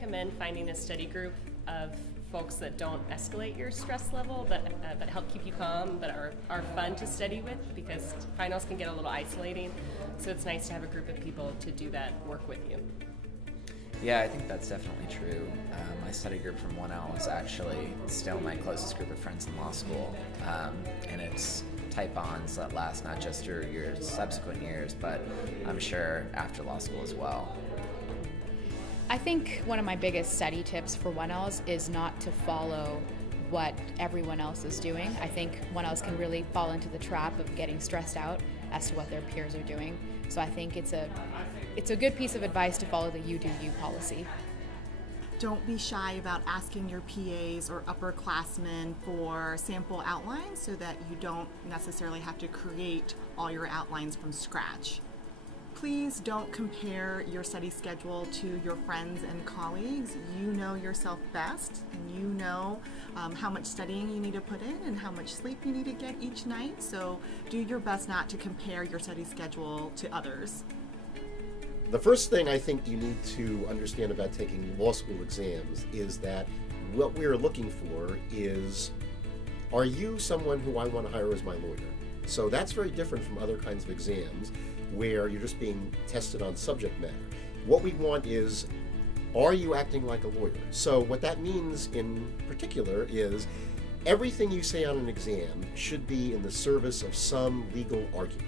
recommend finding a study group of folks that don't escalate your stress level, but help keep you calm, but are fun to study with, because finals can get a little isolating. So it's nice to have a group of people to do that work with you. Yeah, I think that's definitely true. My study group from 1L is actually still my closest group of friends in law school, and it's tight bonds that last not just your subsequent years, but I'm sure after law school as well. I think one of my biggest study tips for 1Ls is not to follow what everyone else is doing. I think 1Ls can really fall into the trap of getting stressed out as to what their peers are doing. So I think it's a good piece of advice to follow the you do you policy. Don't be shy about asking your PAs or upperclassmen for sample outlines so that you don't necessarily have to create all your outlines from scratch. Please don't compare your study schedule to your friends and colleagues. You know yourself best, and you know how much studying you need to put in and how much sleep you need to get each night. So do your best not to compare your study schedule to others. The first thing I think you need to understand about taking law school exams is that what we're looking for is, are you someone who I want to hire as my lawyer? So that's very different from other kinds of exams where you're just being tested on subject matter. What we want is, are you acting like a lawyer? So what that means in particular is everything you say on an exam should be in the service of some legal argument.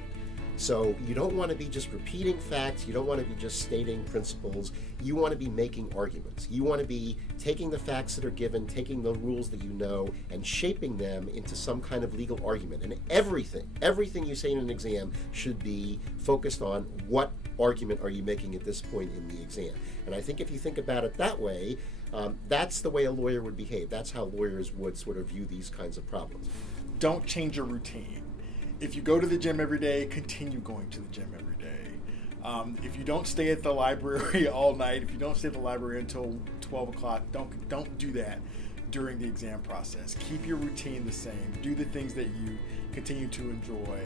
So you don't want to be just repeating facts, you don't want to be just stating principles, you want to be making arguments. You want to be taking the facts that are given, taking the rules that you know, and shaping them into some kind of legal argument. And everything you say in an exam should be focused on what argument are you making at this point in the exam. And I think if you think about it that way, that's the way a lawyer would behave. That's how lawyers would sort of view these kinds of problems. Don't change your routine. If you go to the gym every day, continue going to the gym every day. If you don't stay at the library all night, if you don't stay at the library until 12 o'clock, don't do that during the exam process. Keep your routine the same. Do the things that you continue to enjoy.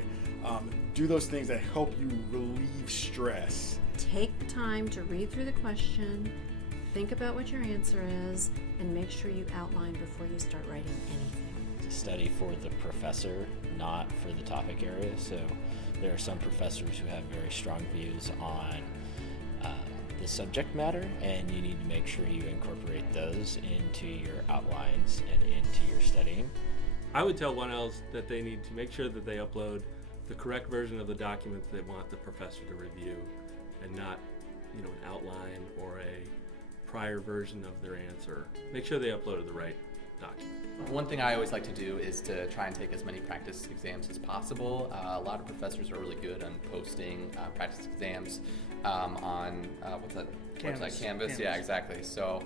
Do those things that help you relieve stress. Take the time to read through the question, think about what your answer is, and make sure you outline before you start writing anything. Study for the professor, not for the topic area. So there are some professors who have very strong views on the subject matter, and you need to make sure you incorporate those into your outlines and into your studying. I would tell 1Ls that they need to make sure that they upload the correct version of the document they want the professor to review, and not, an outline or a prior version of their answer. Make sure they uploaded the right document. One thing I always like to do is to try and take as many practice exams as possible. A lot of professors are really good on posting practice exams on what's that? Canvas. Canvas. Yeah, exactly. So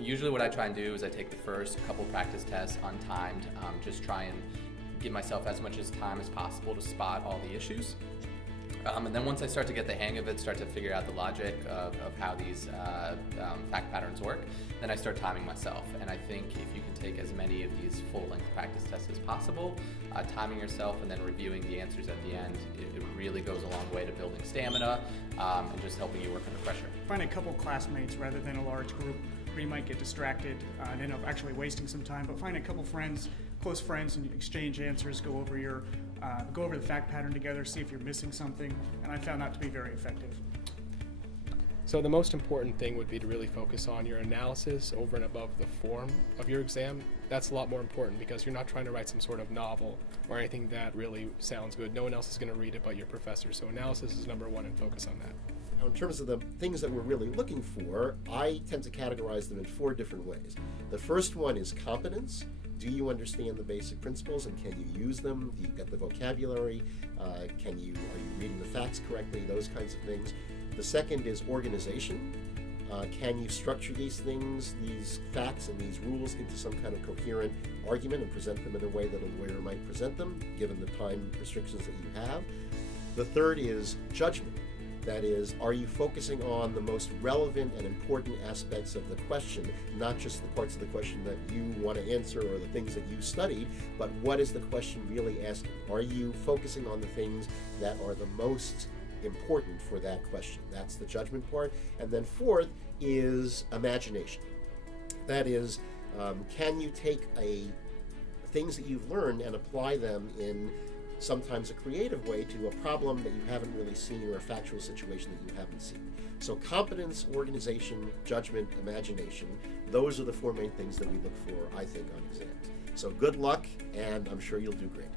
usually what I try and do is I take the first couple practice tests untimed, just try and give myself as much time as possible to spot all the issues. And then once I start to get the hang of it, start to figure out the logic of how these fact patterns work, then I start timing myself. And I think if you can take as many of these full-length practice tests as possible, timing yourself and then reviewing the answers at the end, it really goes a long way to building stamina and just helping you work under pressure. Find a couple classmates rather than a large group where you might get distracted and end up actually wasting some time, but find a couple friends, close friends, and exchange answers, go over the fact pattern together, see if you're missing something, and I found that to be very effective. So the most important thing would be to really focus on your analysis over and above the form of your exam. That's a lot more important because you're not trying to write some sort of novel or anything that really sounds good. No one else is going to read it but your professor. So analysis is number one, and focus on that. Now, in terms of the things that we're really looking for, I tend to categorize them in 4 different ways. The first one is competence. Do you understand the basic principles, and can you use them? Do you get the vocabulary? Are you reading the facts correctly? Those kinds of things. The second is organization. Can you structure these things, these facts and these rules, into some kind of coherent argument and present them in a way that a lawyer might present them, given the time restrictions that you have? The third is judgment. That is, are you focusing on the most relevant and important aspects of the question, not just the parts of the question that you want to answer or the things that you studied, but what is the question really asking? Are you focusing on the things that are the most important for that question. That's the judgment part. And then fourth is imagination. That is, can you take things that you've learned and apply them in sometimes a creative way to a problem that you haven't really seen or a factual situation that you haven't seen. So competence, organization, judgment, imagination, those are the four main things that we look for, I think, on exams. So good luck, and I'm sure you'll do great.